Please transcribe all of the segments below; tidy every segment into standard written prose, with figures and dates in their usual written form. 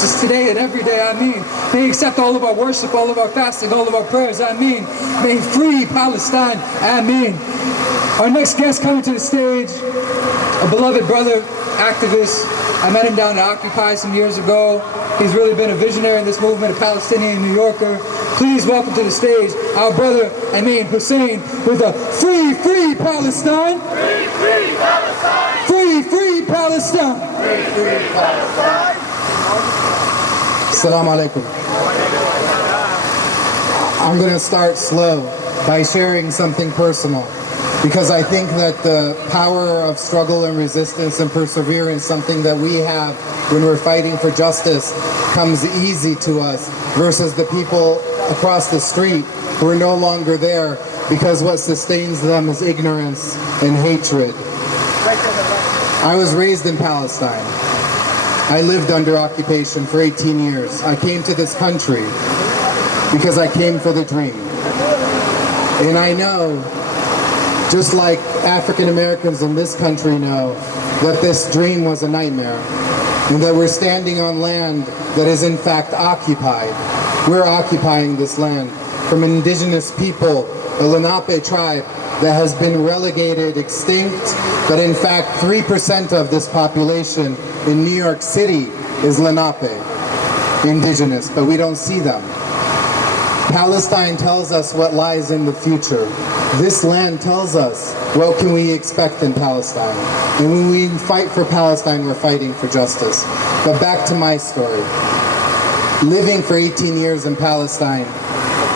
justice today and every day, Amin. May He accept all of our worship, all of our fasting, all of our prayers, Amin. May He free Palestine, Amin. Our next guest coming to the stage, a beloved brother, activist. I met him down at Occupy some years ago. He's really been a visionary in this movement, a Palestinian New Yorker. Please welcome to the stage our brother Amin Husain with a free, free Palestine. Free, free Palestine. Free, free Palestine. Free, free Palestine. Assalamu alaikum. I'm going to start slow by sharing something personal, because I think that the power of struggle and resistance and perseverance, something that we have when we're fighting for justice, comes easy to us versus the people across the street who are no longer there because what sustains them is ignorance and hatred. I was raised in Palestine. I lived under occupation for 18 years. I came to this country because I came for the dream. And I know, just like African Americans in this country know, that this dream was a nightmare, and that we're standing on land that is in fact occupied. We're occupying this land from indigenous people, the Lenape tribe, that has been relegated, extinct, but in fact 3% of this population in New York City is Lenape, indigenous, but we don't see them. Palestine tells us what lies in the future. This land tells us what can we expect in Palestine. And when we fight for Palestine, we're fighting for justice. But back to my story. Living for 18 years in Palestine,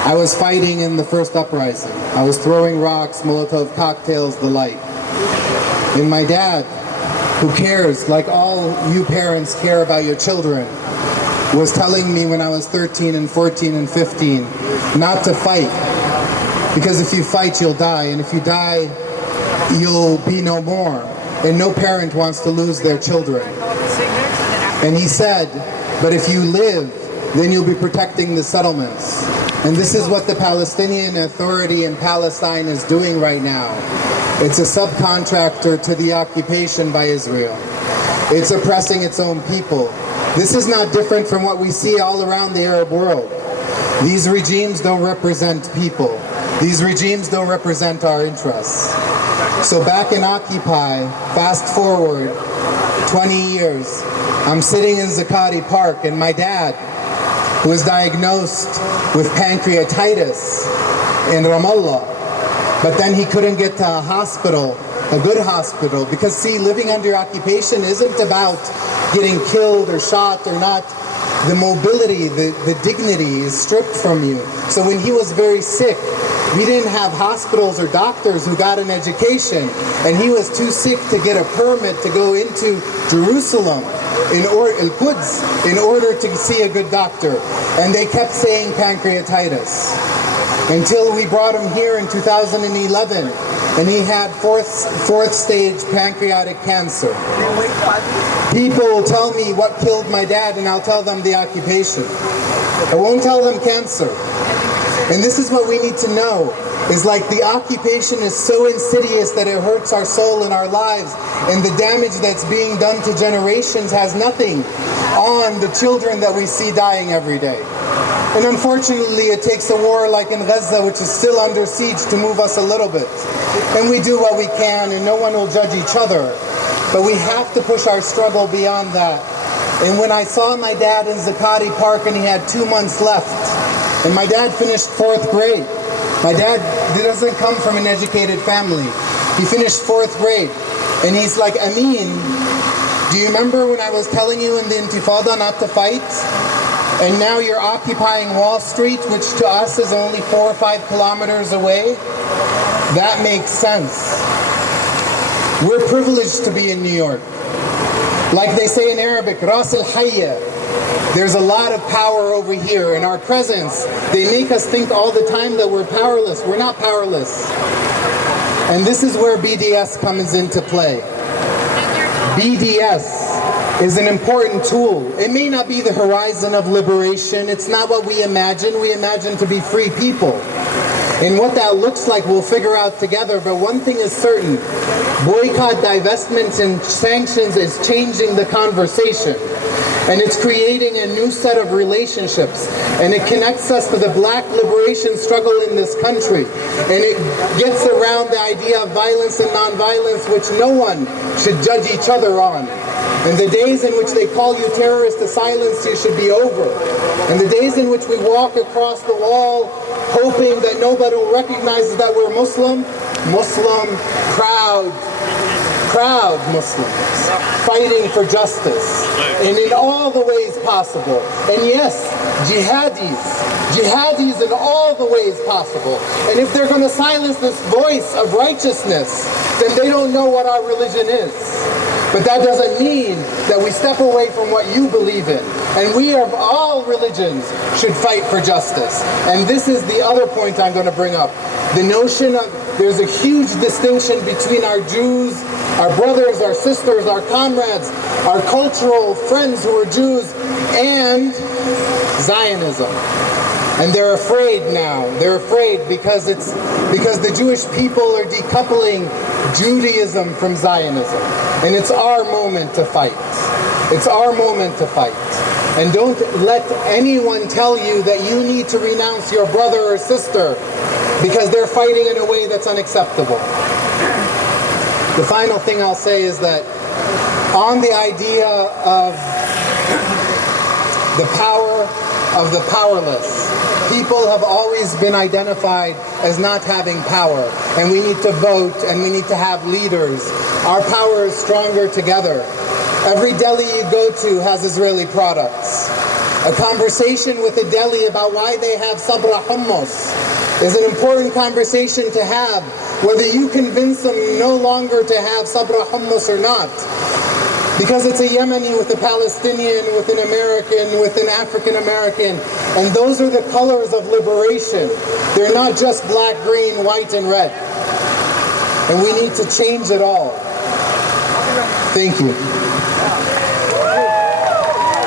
I was fighting in the first uprising. I was throwing rocks, Molotov cocktails, the like. And my dad, who cares, like all you parents care about your children, was telling me when I was 13 and 14 and 15 not to fight. Because if you fight, you'll die. And if you die, you'll be no more. And no parent wants to lose their children. And he said, but if you live, then you'll be protecting the settlements. And this is what the Palestinian Authority in Palestine is doing right now. It's a subcontractor to the occupation by Israel. It's oppressing its own people. This is not different from what we see all around the Arab world. These regimes don't represent people. These regimes don't represent our interests. So back in Occupy, fast forward 20 years, I'm sitting in Zakati Park, and my dad, who was diagnosed with pancreatitis in Ramallah, but then he couldn't get to a hospital, a good hospital, because see, living under occupation isn't about getting killed or shot or not. The mobility, the dignity is stripped from you. So when he was very sick, we didn't have hospitals or doctors who got an education, and he was too sick to get a permit to go into Jerusalem, Al-Quds, in order to see a good doctor. And they kept saying pancreatitis, until we brought him here in 2011, and he had fourth stage pancreatic cancer. People will tell me what killed my dad, and I'll tell them the occupation. I won't tell them cancer. And this is what we need to know, is like the occupation is so insidious that it hurts our soul and our lives, and the damage that's being done to generations has nothing on the children that we see dying every day. And unfortunately, it takes a war like in Gaza, which is still under siege, to move us a little bit. And we do what we can, and no one will judge each other. But we have to push our struggle beyond that. And when I saw my dad in Zakati Park, and he had 2 months left, and my dad finished 4th grade. My dad doesn't come from an educated family. He finished 4th grade. And he's like, Amin, do you remember when I was telling you in the Intifada not to fight? And now you're occupying Wall Street, which to us is only 4 or 5 kilometers away? That makes sense. We're privileged to be in New York. Like they say in Arabic, Ras al-Hayya. There's a lot of power over here, and our presence, they make us think all the time that we're powerless. We're not powerless. And this is where BDS comes into play. BDS is an important tool. It may not be the horizon of liberation. It's not what we imagine. We imagine to be free people. And what that looks like, we'll figure out together. But one thing is certain, boycott, divestment, and sanctions is changing the conversation. And it's creating a new set of relationships. And it connects us to the black liberation struggle in this country. And it gets around the idea of violence and nonviolence, which no one should judge each other on. And the days in which they call you terrorists to silence you should be over. And the days in which we walk across the wall hoping that nobody will recognize that we're Muslim, proud Muslims, fighting for justice, and in all the ways possible. And yes, jihadis in all the ways possible. And if they're going to silence this voice of righteousness, then they don't know what our religion is. But that doesn't mean that we step away from what you believe in. And we of all religions should fight for justice. And this is the other point I'm going to bring up. The notion of there's a huge distinction between our Jews, our brothers, our sisters, our comrades, our cultural friends who are Jews, and Zionism. And they're afraid now. They're afraid because the Jewish people are decoupling Judaism from Zionism. And it's our moment to fight. It's our moment to fight. And don't let anyone tell you that you need to renounce your brother or sister because they're fighting in a way that's unacceptable. The final thing I'll say is that on the idea of the power of the powerless, people have always been identified as not having power, and we need to vote and we need to have leaders. Our power is stronger together. Every deli you go to has Israeli products. A conversation with a deli about why they have sabra hummus is an important conversation to have, whether you convince them no longer to have sabra hummus or not. Because it's a Yemeni with a Palestinian, with an American, with an African American, and those are the colors of liberation. They're not just black, green, white, and red. And we need to change it all. Thank you.